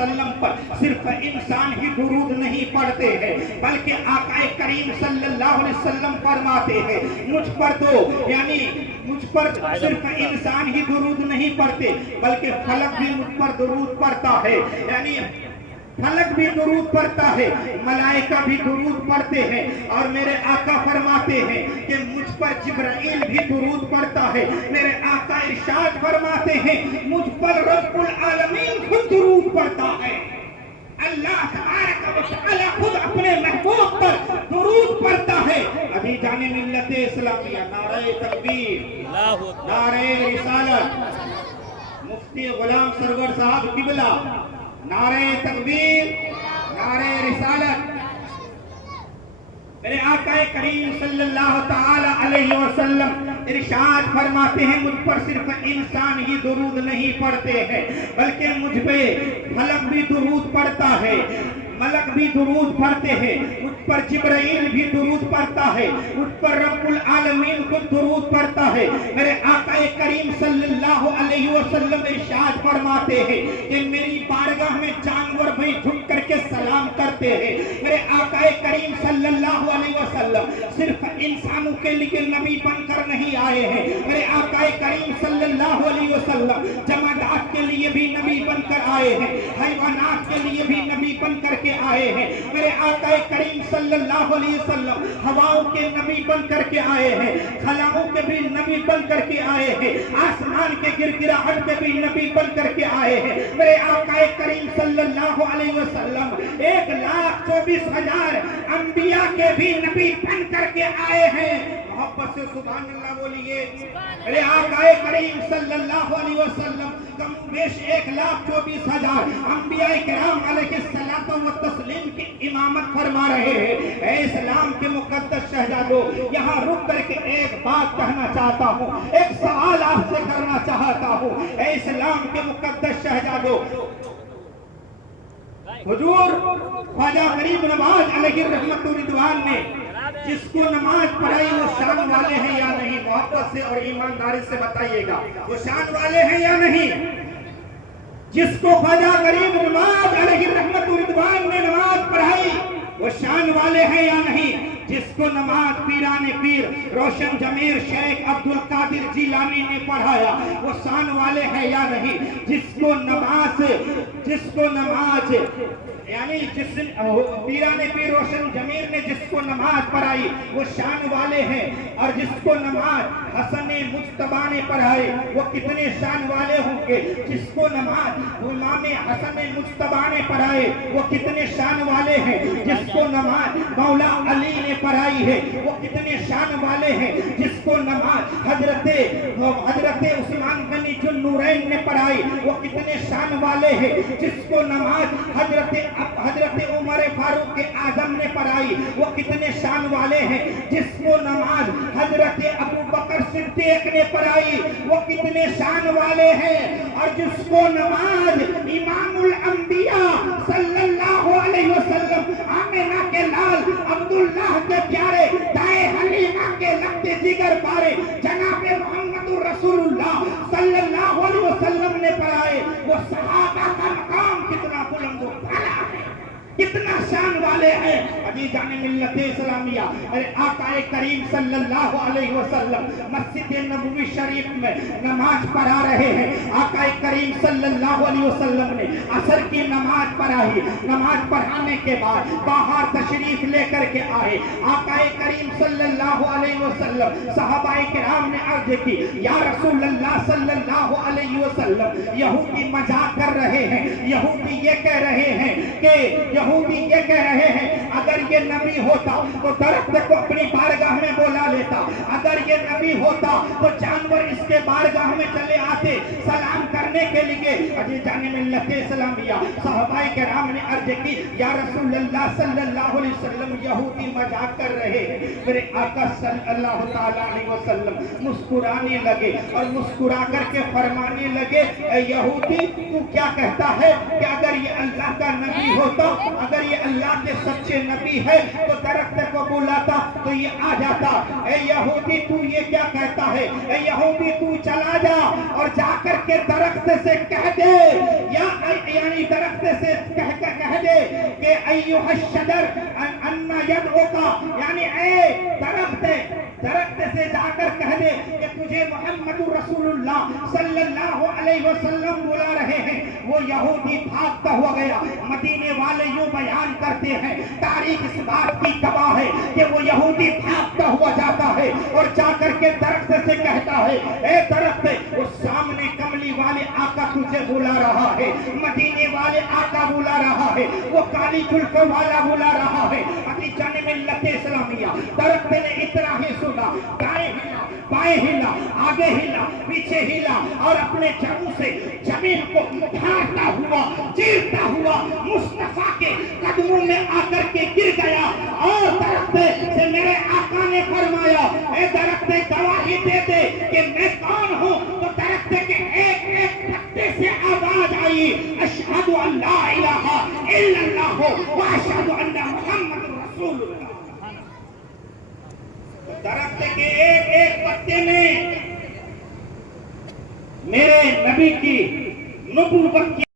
وسلم پر صرف انسان ہی درود نہیں پڑھتے ہیں بلکہ آقا کریم صلی اللہ علیہ وسلم فرماتے ہیں مجھ پر تو یعنی مجھ پر صرف انسان ہی درود نہیں پڑھتے بلکہ فلک بھی مجھ پر درود پڑھتا ہے، یعنی فلک بھی درود پڑھتا ہے، ملائکہ بھی درود پڑھتے ہیں، اور میرے آقا فرماتے ہیں کہ مجھ پر جبرائیل بھی درود پڑھتا ہے۔ میرے آقا ارشاد فرماتے ہیں مجھ پر رب العالمین خود درود پڑھتا ہے۔ اللہ تبارک و تعالی خود اپنے محبوب پر درود پڑھتا ہے۔ ابھی جانے ملت اسلامیہ، نعرہ تکبیر، نعرہ رسالت، مفتی غلام سرور صاحب قبلہ، نعرہ تکبیر، نعرہ رسالت۔ میرے آقا کریم صلی اللہ تعالی علیہ وسلم ارشاد فرماتے ہیں مجھ پر صرف انسان ہی درود نہیں پڑھتے ہیں بلکہ مجھ پہ فلک بھی درود پڑھتا ہے، ملک بھی درود پڑھتے ہیں، مجھ پر جبرائیل بھی درود پڑھتا ہے، مجھ پر رب العالمین کو درود پڑھتا ہے۔ میرے آقا کریم صلی اللہ علیہ وسلم ارشاد فرماتے ہیں کہ میری بارگاہ میں جانور بھی جھک کر کے سلام کرتے ہیں۔ میرے آقا کریم صلی اللہ علیہ وسلم صرف انسانوں کے لیے نبی بن کر نہیں آئے ہیں، میرے آقا کریم صلی اللہ علیہ وسلم جمادات کے لیے بھی نبی بن کر آئے ہیں، حیوانات کے لیے بھی نبی بن کر کے آئے ہیں۔ میرے آقا کریم صلی اللہ علیہ وسلم ہواؤں کے نبی بن کر کے آئے ہیں، خلاؤں کے بھی نبی بن کر کے آئے ہیں، آسمان کے گرگراہٹ کے بھی نبی بن کر کے آئے ہیں۔ میرے آقا کریم صلی اللہ علیہ وسلم 1,24,000 انبیاء کے بھی نبی بن کر کے آئے ہیں۔ محبت سے سبحان اللہ بولیے۔ میرے آقا کریم صلی اللہ علیہ وسلم کم بیش 1,24,000 انبیاء کرام علیہ السلام و تسلیم کی امامت فرما رہے ہیں۔ اے اسلام کے مقدس شہزادوں، یہاں رک کر کے ایک بات کہنا چاہتا ہوں، ایک سوال آپ سے کرنا چاہتا ہوں۔ اے اسلام کے مقدس شہزادوں، حضور خواجہ غریب نواز علیہ رحمت و رضوان نے جس کو نماز پڑھائی وہ شان والے ہیں یا نہیں؟ محبت سے اور ایمانداری سے بتائیے گا، وہ شان والے ہیں یا نہیں؟ جس کو خواجہ غریب نواز علیہ رحمت و رضوان نے نماز پڑھائی وہ شان والے ہیں یا نہیں؟ جس کو نماز پیران پیر روشن ضمیر شیخ عبد القادر جیلانی نے پڑھایا وہ شان والے ہیں یا نہیں؟ جس کو نماز یعنی جس پیران پیر روشن ضمیر نے جس کو نماز پڑھائی وہ شان والے ہیں، اور جس کو نماز حسن مجتبی نے پڑھائی وہ کتنے شان والے ہوں گے؟ جس کو نماز امام حسن مجتبی نے پڑھائی وہ کتنے شان والے ہیں؟ جس کو نماز مولا علی نے پڑھائی ہے وہ کتنے شان والے ہیں؟ جس کو نماز حضرت عثمان غنی النورین نے پڑھائی وہ کتنے شان والے ہیں؟ جس کو نماز حضرت عمر فاروق اعظم نے پڑھائی وہ کتنے شان والے ہیں؟ جس کو نماز حضرت ابو بکر صدیق نے پڑھائی وہ کتنے شان والے ہیں؟ اور جس کو نماز امام الانبیاء صلی اللہ علیہ وسلم آمنہ کے لال عبداللہ کے پیارے دائے حلیمہ کے لگتے جگر پارے جناب محمد رسول اللہ صلی اللہ علیہ وسلم نے پڑھائے وہ صحابہ کا مقام کتنا بلند و بالا ہے، کتنا شان والے ہیں۔ ابھی جانے ملت اسلامیہ، میرے آقا کریم صلی اللہ علیہ وسلم مسجد نبوی شریف میں نماز پڑھا رہے ہیں۔ آقا کریم صلی اللہ علیہ وسلم نے عصر کی نماز پڑھائی، نماز پڑھانے کے بعد باہر تشریف لے کر کے آئے۔ آقا کریم صلی اللہ علیہ وسلم صحابہ کرام نے عرض کی یا رسول اللہ صلی اللہ علیہ وسلم یہودی مذاق کر رہے ہیں، یہودی یہ کہہ رہے ہیں اگر یہ نبی ہوتا تو درخت کو اپنی بارگاہ میں بولا لیتا، اگر یہ نبی ہوتا تو جانور اس کے بارگاہ میں چلے آتے سلام کرنے کے لیے۔ ابھی جانے ملت اسلامیہ صحابہ کرام نے عرض کی یا رسول اللہ صلی اللہ علیہ وسلم یہودی مذاق کر رہے ہیں۔ میرے آقا صلی اللہ تعالی علیہ وسلم مسکرانے لگے اور مسکرا کر کے فرمانے لگے اے یہودی تو کیا کہتا ہے کہ اگر یہ اللہ کا نبی ہوتا, اگر یہ اللہ کے سچے نبی ہے تو درخت کو بلاتا تو یہ آ جاتا. اے یہودی تو یہ کیا کہتا ہے؟ اے یہودی تو چلا جا اور جا کر کے درخت سے کہہ دے, یعنی درخت سے کہہ دے کہ ایھا الشجر ان یدعوکا, یعنی اے درخت سے جا کر کہہ دے کہ تجھے محمد رسول اللہ صلی اللہ علیہ وسلم بلا رہے ہیں. وہ یہودی بھاگتا ہوا گیا. مدینے والے یوں بیان کرتے ہیں, تاریخ اس بات کی گواہ ہے کہ وہ یہودی بھاگتا ہوا جاتا ہے اور جا کر کے درخت سے کہتا ہے, اے درخت, وہ سامنے کملی والے آقا تجھے بلا رہا ہے, مدینے والے آقا بلا رہا ہے, وہ کالی جلفوں والا بلا رہا ہے. ابھی جن ملت اسلامیہ, درخت نے اتنا ہی سنا, دائیں ہلا, بائیں ہلا, آگے ہلا, پیچھے ہلا اور اپنے جڑوں سے زمین کو اٹھاتا ہوا, چیرتا ہوا مصطفیٰ کے قدموں میں آ کر کے گر گیا. اور درخت سے میرے آقا نے فرمایا, اے درخت گواہی دے دے کہ میں کون ہوں. تو درخت کے ایک ایک پتے سے آواز آئی, اشہد ان لا الہ الا اللہ و اشہد ان محمد رسول اللہ. درخت کے ایک ایک پتے میں میرے نبی کی نبوت کی